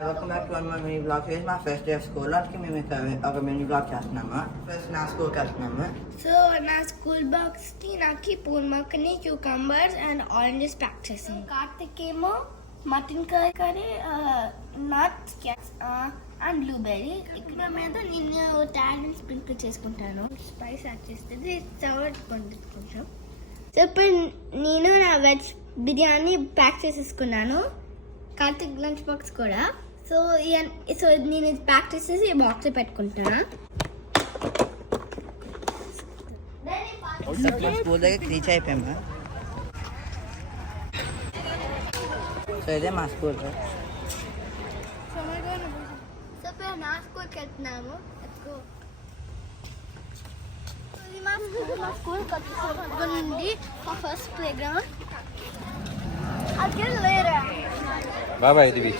Welcome back to మన mini blog చేసి మా ఫస్ట్ డే స్కూల్ అందుకే మేము ఇక్కడ ఒక మినీ బ్లాగ్ చేస్తున్నాము. ఫస్ట్ నా స్కూల్కి వెళ్తున్నాము. సో నా స్కూల్ బాక్స్ కి నాకు పూర్మక్కని క్యూకంబర్స్ అండ్ ఆరెంజెస్ ప్యాక్ చేసింది. కార్తిక్ ఏమో mutton curry nuts and blueberry. ఇక్కడ మీద నేను టాలెంట్ స్ప్రింకిల్ చేసుకుంటాను. స్పైస్ యాడ్ చేస్తే సవర్ కొంచెం. సో ఇప్పుడు నేను నా వెజ్ బిర్యానీ ప్యాక్ చేసేసుకున్నాను. కార్తిక్ లంచ్ బాక్స్ కూడా. సో నేను ప్యాక్ చేసేసి ఈ బాక్స్లో పెట్టుకుంటాను. స్కూల్ దగ్గర రీచ్ అయిపోయామా. సో ఇదే మా స్కూల్. సో ఇప్పుడు నా స్కూల్కి వెళ్తున్నాము. మా స్కూల్కి వచ్చేసి మా first play ground. Bye bye, Divi.